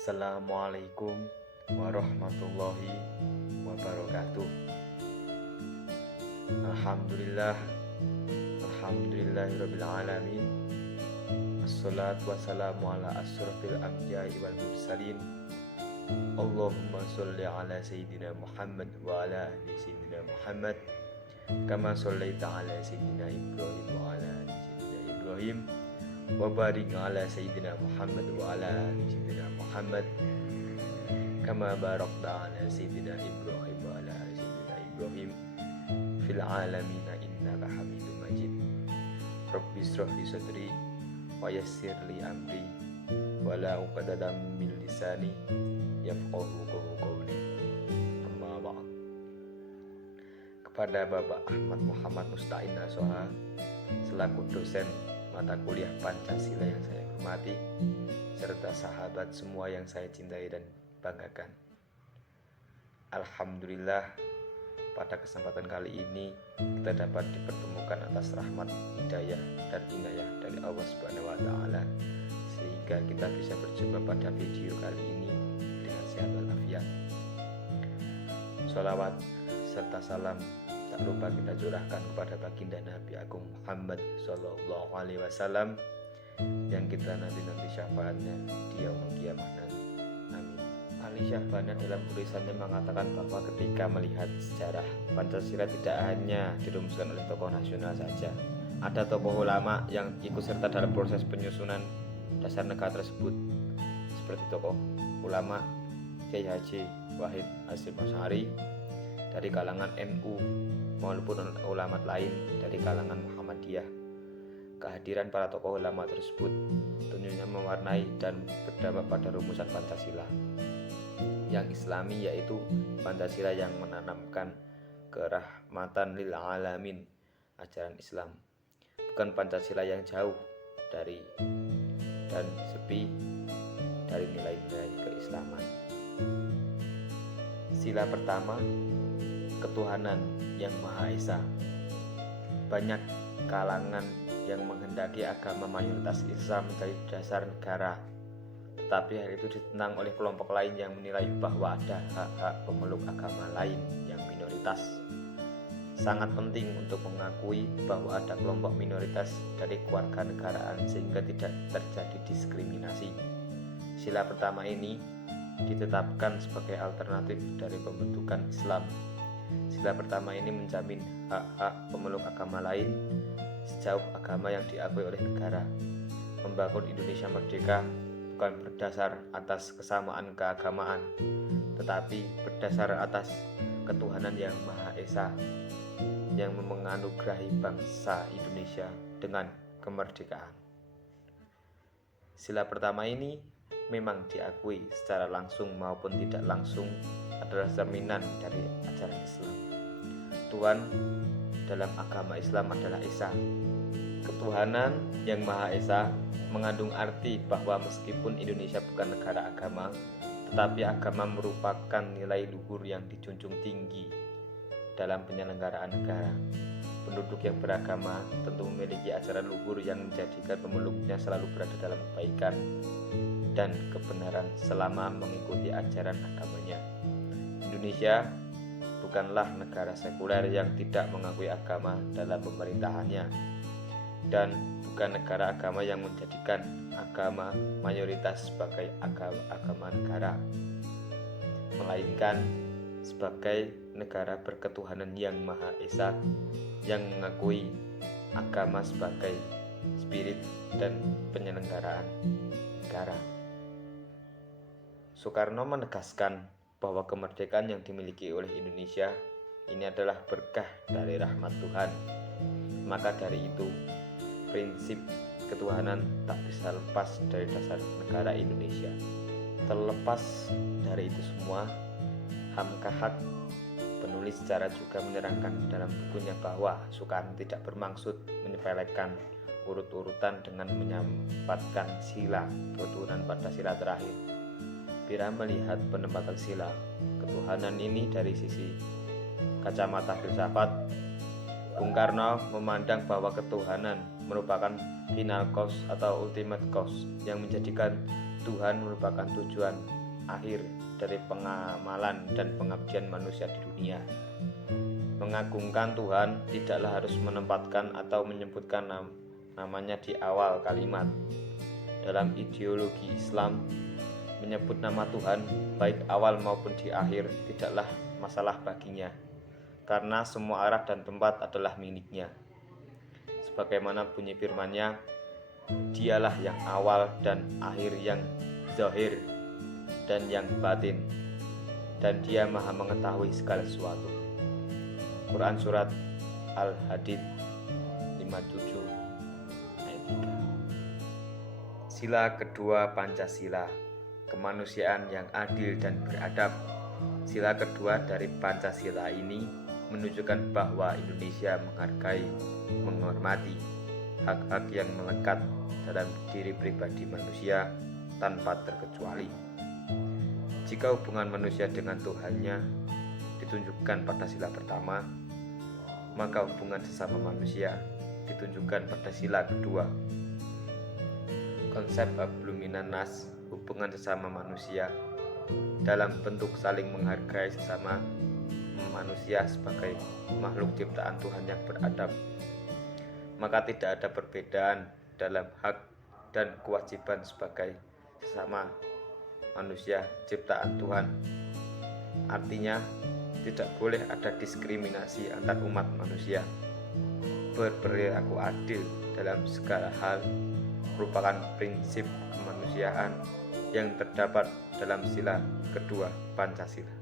Assalamualaikum warahmatullahi wabarakatuh. Alhamdulillah, alhamdulillahirabbil alamin. Assalatu wassalamu ala asyrafil anbiya'i wal mursalin. Allahumma sholli ala sayyidina Muhammad wa ala ali sayyidina Muhammad kama shallaita ala sayyidina Ibrahim wa ala ali sayyidina Ibrahim wa barik ala sayyidina Muhammad wa ala ali sayyidina Muhammad kama barakta ala sayyidina Ibrahim wa ala ali sayyidina Ibrahim fil alamin innaka Hamidum Majid. Rabbi shrah li sadri wa yassir li amri wa la uqdatam min lisani yafqahu qawli. Amma ba'd. Kepada Bapak Ahmad Muhammad Musta'in Asoha selaku dosen mata kuliah Pancasila yang saya hormati, serta sahabat semua yang saya cintai dan banggakan. Alhamdulillah, pada kesempatan kali ini kita dapat dipertemukan atas rahmat, hidayah, dan inayah dari Allah Subhanahu wa Ta'ala, sehingga kita bisa berjumpa pada video kali ini dengan sehat walafiat. Sholawat serta salam tak lupa kita curahkan kepada baginda Nabi Agung Muhammad Sallallahu Alaihi Wasallam yang kita nanti syafaatnya di yaumul qiyamah nanti. Amin. Ali Syahbana dalam tulisannya mengatakan bahwa ketika melihat sejarah, Pancasila tidak hanya dirumuskan oleh tokoh nasional saja. Ada tokoh ulama yang ikut serta dalam proses penyusunan dasar negara tersebut, seperti tokoh ulama Kiai Haji Wahid Hasyim Asy'ari dari kalangan NU maupun ulama lain dari kalangan Muhammadiyah. Kehadiran para tokoh ulama tersebut tentunya mewarnai dan berdampak pada rumusan Pancasila yang islami, yaitu Pancasila yang menanamkan kerahmatan lil alamin, ajaran Islam, bukan Pancasila yang jauh dari dan sepi dari nilai-nilai keislaman. Sila pertama, ketuhanan yang Maha Esa. Banyak kalangan yang menghendaki agama mayoritas Islam menjadi dasar negara, tetapi hal itu ditentang oleh kelompok lain yang menilai bahwa ada hak-hak pemeluk agama lain yang minoritas. Sangat penting untuk mengakui bahwa ada kelompok minoritas dari kewarganegaraan sehingga tidak terjadi diskriminasi. Sila pertama ini ditetapkan sebagai alternatif dari pembentukan Islam. Sila pertama ini menjamin hak-hak pemeluk agama lain sejauh agama yang diakui oleh negara. Membangun Indonesia merdeka bukan berdasar atas kesamaan keagamaan, tetapi berdasar atas ketuhanan yang Maha Esa yang menganugerahi bangsa Indonesia dengan kemerdekaan. Sila pertama ini memang diakui secara langsung maupun tidak langsung adalah cerminan dari ajaran Islam. Tuhan dalam agama Islam adalah Esa. Ketuhanan yang Maha Esa mengandung arti bahwa meskipun Indonesia bukan negara agama, tetapi agama merupakan nilai luhur yang dijunjung tinggi dalam penyelenggaraan negara. Penduduk yang beragama tentu memiliki ajaran luhur yang menjadikan pemeluknya selalu berada dalam kebaikan dan kebenaran selama mengikuti ajaran agamanya. Indonesia bukanlah negara sekuler yang tidak mengakui agama dalam pemerintahannya, dan bukan negara agama yang menjadikan agama mayoritas sebagai agama negara, melainkan sebagai negara berketuhanan yang Maha Esa yang mengakui agama sebagai spirit dan penyelenggaraan negara. Soekarno menegaskan bahwa kemerdekaan yang dimiliki oleh Indonesia ini adalah berkah dari rahmat Tuhan. Maka dari itu, prinsip ketuhanan tak bisa lepas dari dasar negara Indonesia. Terlepas dari itu semua, Hamka Haq, penulis sejarah, juga menerangkan dalam bukunya bahwa Soekarno tidak bermaksud menyepelekan urut-urutan dengan menyampaikan sila ketuhanan pada sila terakhir. Bila melihat penempatan sila ketuhanan ini dari sisi kacamata filsafat, Bung Karno memandang bahwa ketuhanan merupakan final cause atau ultimate cause yang menjadikan Tuhan merupakan tujuan akhir dari pengamalan dan pengabdian manusia di dunia. Mengagungkan Tuhan tidaklah harus menempatkan atau menyebutkan namanya di awal kalimat. Dalam ideologi Islam, menyebut nama Tuhan baik awal maupun di akhir tidaklah masalah baginya, karena semua arah dan tempat adalah miliknya. Sebagaimana bunyi firman-Nya, Dialah yang awal dan akhir, yang zahir dan yang batin, dan Dia Maha mengetahui segala sesuatu. Quran Surat Al-Hadid 57 ayat 3. Sila kedua Pancasila, kemanusiaan yang adil dan beradab. Sila kedua dari Pancasila ini menunjukkan bahwa Indonesia menghargai, menghormati hak-hak yang melekat dalam diri pribadi manusia tanpa terkecuali. Jika hubungan manusia dengan Tuhannya ditunjukkan pada sila pertama, maka hubungan sesama manusia ditunjukkan pada sila kedua. Konsep hablum minan nas, hubungan sesama manusia, dalam bentuk saling menghargai sesama manusia sebagai makhluk ciptaan Tuhan yang beradab. Maka tidak ada perbedaan dalam hak dan kewajiban sebagai sesama manusia ciptaan Tuhan. Artinya, tidak boleh ada diskriminasi antar umat manusia. Berperilaku adil dalam segala hal merupakan prinsip kemanusiaan yang terdapat dalam sila kedua Pancasila.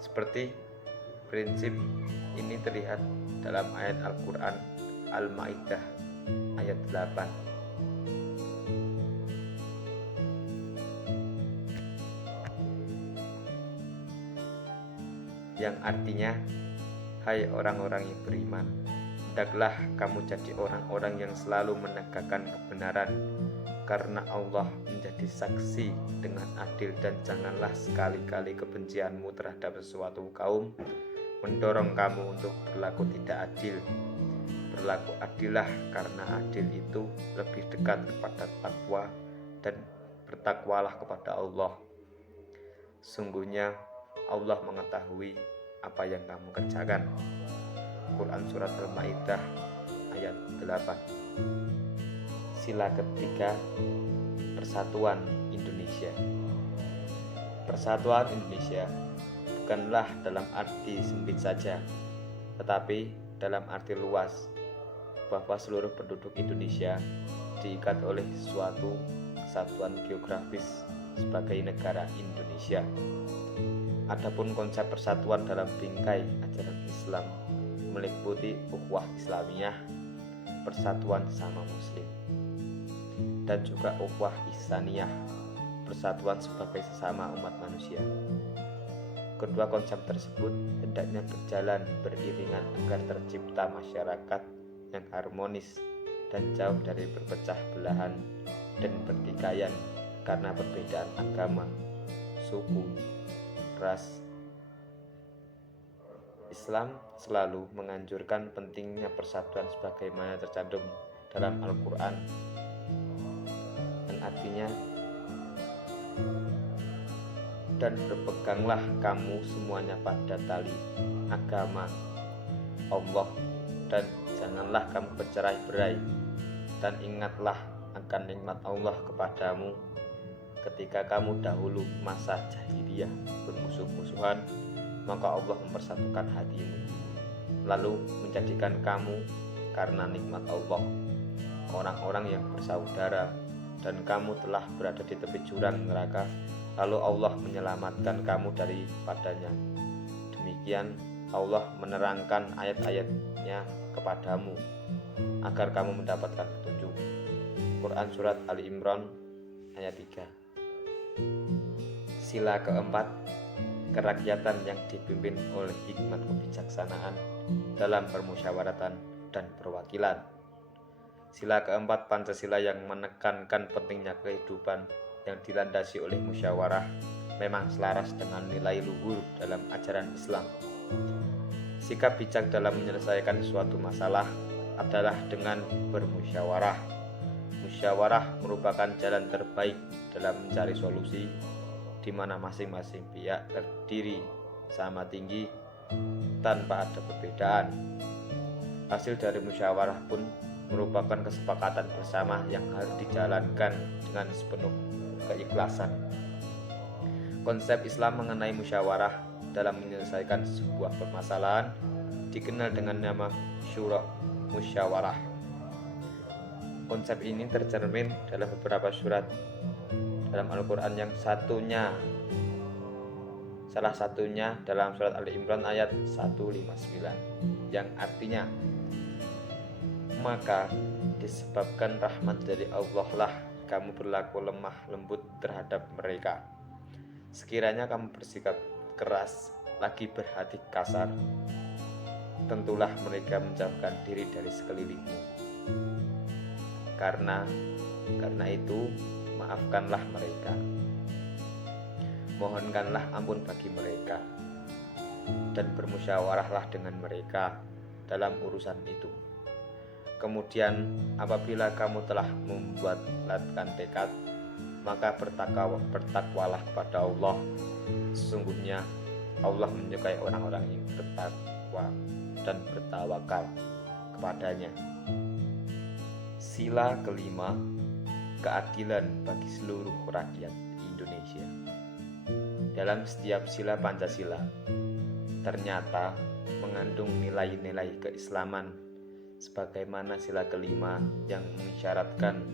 Seperti prinsip ini terlihat dalam ayat Al-Quran Al-Ma'idah ayat 8. Yang artinya, hai orang-orang yang beriman, hendaklah kamu jadi orang-orang yang selalu menegakkan kebenaran, karena Allah menjadi saksi dengan adil, dan janganlah sekali-kali kebencianmu terhadap sesuatu kaum mendorong kamu untuk berlaku tidak adil. Berlaku adillah, karena adil itu lebih dekat kepada takwa, dan bertakwalah kepada Allah. Sungguhnya Allah mengetahui apa yang kamu kerjakan. Quran Surat Al-Ma'idah ayat 8. Sila ketiga, Persatuan Indonesia. Persatuan Indonesia bukanlah dalam arti sempit saja, tetapi dalam arti luas, bahwa seluruh penduduk Indonesia diikat oleh suatu kesatuan geografis sebagai negara Indonesia. Adapun konsep persatuan dalam bingkai ajaran Islam meliputi ukhuwah Islamiyah, persatuan sesama muslim, dan juga ukhuwah ihsaniyah, persatuan sebagai sesama umat manusia. Kedua konsep tersebut hendaknya berjalan beriringan agar tercipta masyarakat yang harmonis dan jauh dari berpecah belahan dan pertikaian karena perbedaan agama, suku, ras. Islam selalu menganjurkan pentingnya persatuan sebagaimana tercantum dalam Al-Quran, yang artinya, dan berpeganglah kamu semuanya pada tali agama Allah, dan janganlah kamu bercerai-berai, dan ingatlah akan nikmat Allah kepadamu ketika kamu dahulu masa jahiliyah bermusuh-musuhan, maka Allah mempersatukan hatimu, lalu menjadikan kamu karena nikmat Allah orang-orang yang bersaudara, dan kamu telah berada di tepi jurang neraka, lalu Allah menyelamatkan kamu daripadanya. Demikian Allah menerangkan ayat-ayatnya kepadamu agar kamu mendapatkan petunjuk. Quran Surat Ali Imran ayat 3. Sila keempat, kerakyatan yang dipimpin oleh hikmat kebijaksanaan dalam permusyawaratan dan perwakilan. Sila keempat Pancasila yang menekankan pentingnya kehidupan yang dilandasi oleh musyawarah memang selaras dengan nilai luhur dalam ajaran Islam. Sikap bijak dalam menyelesaikan suatu masalah adalah dengan bermusyawarah. musyawarah merupakan jalan terbaik dalam mencari solusi di mana masing-masing pihak terdiri sama tinggi tanpa ada perbedaan. Hasil dari musyawarah pun merupakan kesepakatan bersama yang harus dijalankan dengan sepenuh keikhlasan. Konsep Islam mengenai musyawarah dalam menyelesaikan sebuah permasalahan dikenal dengan nama syura musyawarah. Konsep ini tercermin dalam beberapa surat dalam Al-Quran yang salah satunya dalam surat Ali Imran ayat 159 yang artinya, maka disebabkan rahmat dari Allah lah kamu berlaku lemah lembut terhadap mereka. Sekiranya kamu bersikap keras lagi berhati kasar, tentulah mereka menjauhkan diri dari sekelilingmu. Karena itu maafkanlah mereka, mohonkanlah ampun bagi mereka, dan bermusyawarahlah dengan mereka dalam urusan itu. Kemudian apabila kamu telah membuatkan tekad, maka bertakwalah kepada Allah. Sesungguhnya Allah menyukai orang-orang yang bertakwa dan bertawakal kepadanya. Sila kelima, keadilan bagi seluruh rakyat Indonesia. Dalam setiap sila Pancasila ternyata mengandung nilai-nilai keislaman, sebagaimana sila kelima yang mengisyaratkan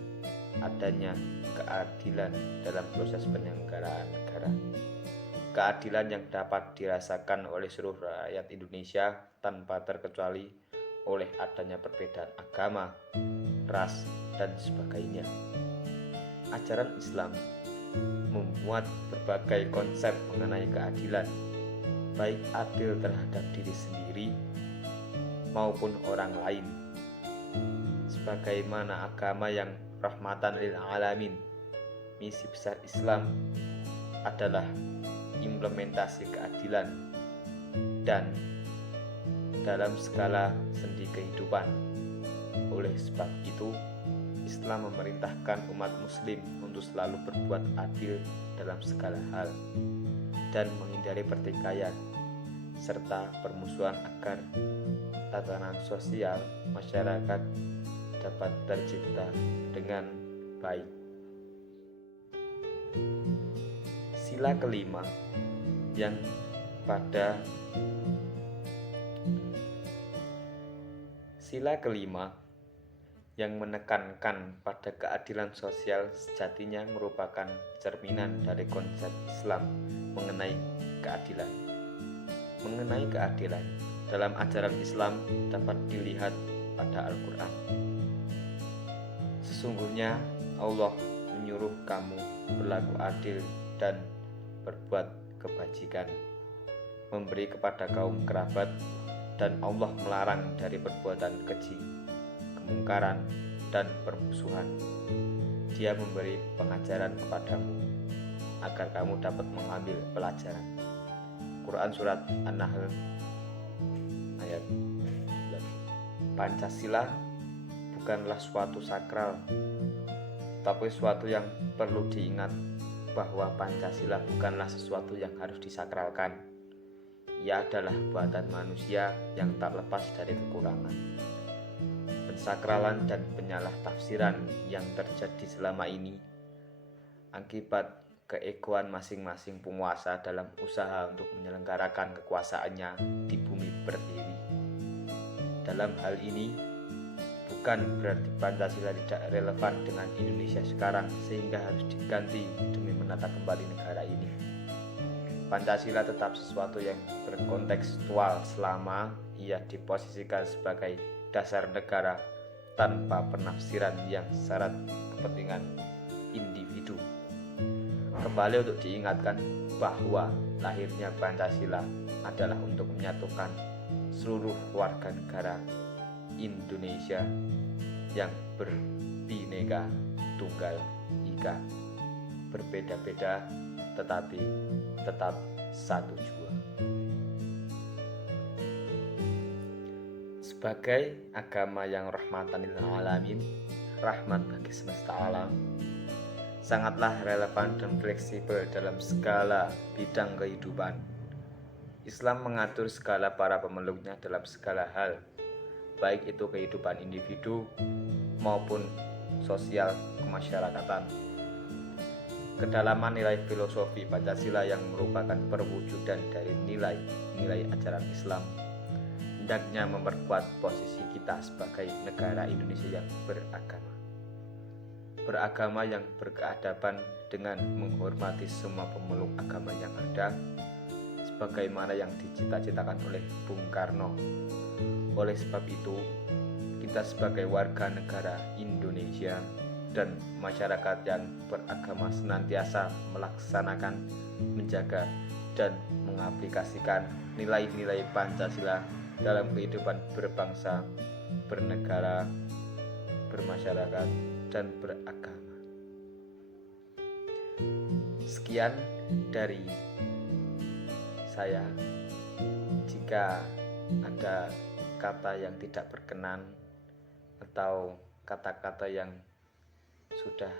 adanya keadilan dalam proses penyelenggaraan negara. Keadilan yang dapat dirasakan oleh seluruh rakyat Indonesia tanpa terkecuali oleh adanya perbedaan agama, ras, dan sebagainya. Ajaran Islam memuat berbagai konsep mengenai keadilan, baik adil terhadap diri sendiri maupun orang lain. Sebagaimana agama yang rahmatan lil alamin, misi besar Islam adalah implementasi keadilan dan dalam segala sendi kehidupan. Oleh sebab itu, Islam memerintahkan umat muslim untuk selalu berbuat adil dalam segala hal dan menghindari pertikaian serta permusuhan agar tatanan sosial masyarakat dapat tercipta dengan baik. Sila kelima yang menekankan pada keadilan sosial sejatinya merupakan cerminan dari konsep Islam mengenai keadilan. Mengenai keadilan dalam ajaran Islam dapat dilihat pada Al-Quran. Sesungguhnya Allah menyuruh kamu berlaku adil dan berbuat kebajikan, memberi kepada kaum kerabat, dan Allah melarang dari perbuatan keji, kemungkaran, dan permusuhan. Dia memberi pengajaran kepadamu agar kamu dapat mengambil pelajaran. Quran Surat An-Nahl ayat 9. Pancasila bukanlah suatu sakral, tapi suatu yang perlu diingat bahwa Pancasila bukanlah sesuatu yang harus disakralkan. Ia adalah buatan manusia yang tak lepas dari kekurangan. Pensakralan dan penyalah-tafsiran yang terjadi selama ini akibat keegoan masing-masing penguasa dalam usaha untuk menyelenggarakan kekuasaannya di bumi pertiwi. Dalam hal ini, bukan berarti Pancasila tidak relevan dengan Indonesia sekarang sehingga harus diganti demi menata kembali negara ini. Pancasila tetap sesuatu yang berkontekstual selama ia diposisikan sebagai dasar negara tanpa penafsiran yang syarat kepentingan individu. Kembali untuk diingatkan bahwa lahirnya Pancasila adalah untuk menyatukan seluruh warga negara Indonesia yang berbineka tunggal ika, berbeda-beda tetapi tetap satu jua. Sebagai agama yang rahmatan lil alamin, rahmat bagi semesta alam, sangatlah relevan dan fleksibel dalam segala bidang kehidupan. Islam mengatur segala para pemeluknya dalam segala hal, baik itu kehidupan individu maupun sosial kemasyarakatan. Kedalaman nilai filosofi Pancasila yang merupakan perwujudan dari nilai-nilai ajaran Islam hendaknya memperkuat posisi kita sebagai negara Indonesia yang beragama yang berkeadaban dengan menghormati semua pemeluk agama yang ada, sebagaimana yang dicita-citakan oleh Bung Karno. Oleh sebab itu, kita sebagai warga negara Indonesia dan masyarakat yang beragama senantiasa melaksanakan, menjaga, dan mengaplikasikan nilai-nilai Pancasila dalam kehidupan berbangsa, bernegara, bermasyarakat, dan beragama. Sekian dari saya. Jika ada kata yang tidak berkenan atau kata-kata yang sudah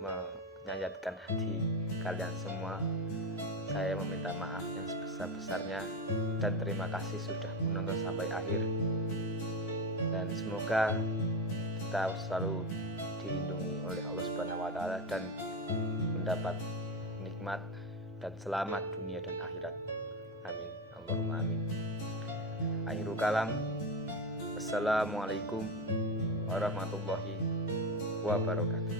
menyayatkan hati kalian semua, saya meminta maaf yang sebesar-besarnya dan terima kasih sudah menonton sampai akhir. Dan semoga kita selalu dilindungi oleh Allah Subhanahu wa taala dan mendapat nikmat dan selamat dunia dan akhirat. Amin. Allahumma amin. Akhirul kalam. Assalamualaikum warahmatullahi wabarakatuh.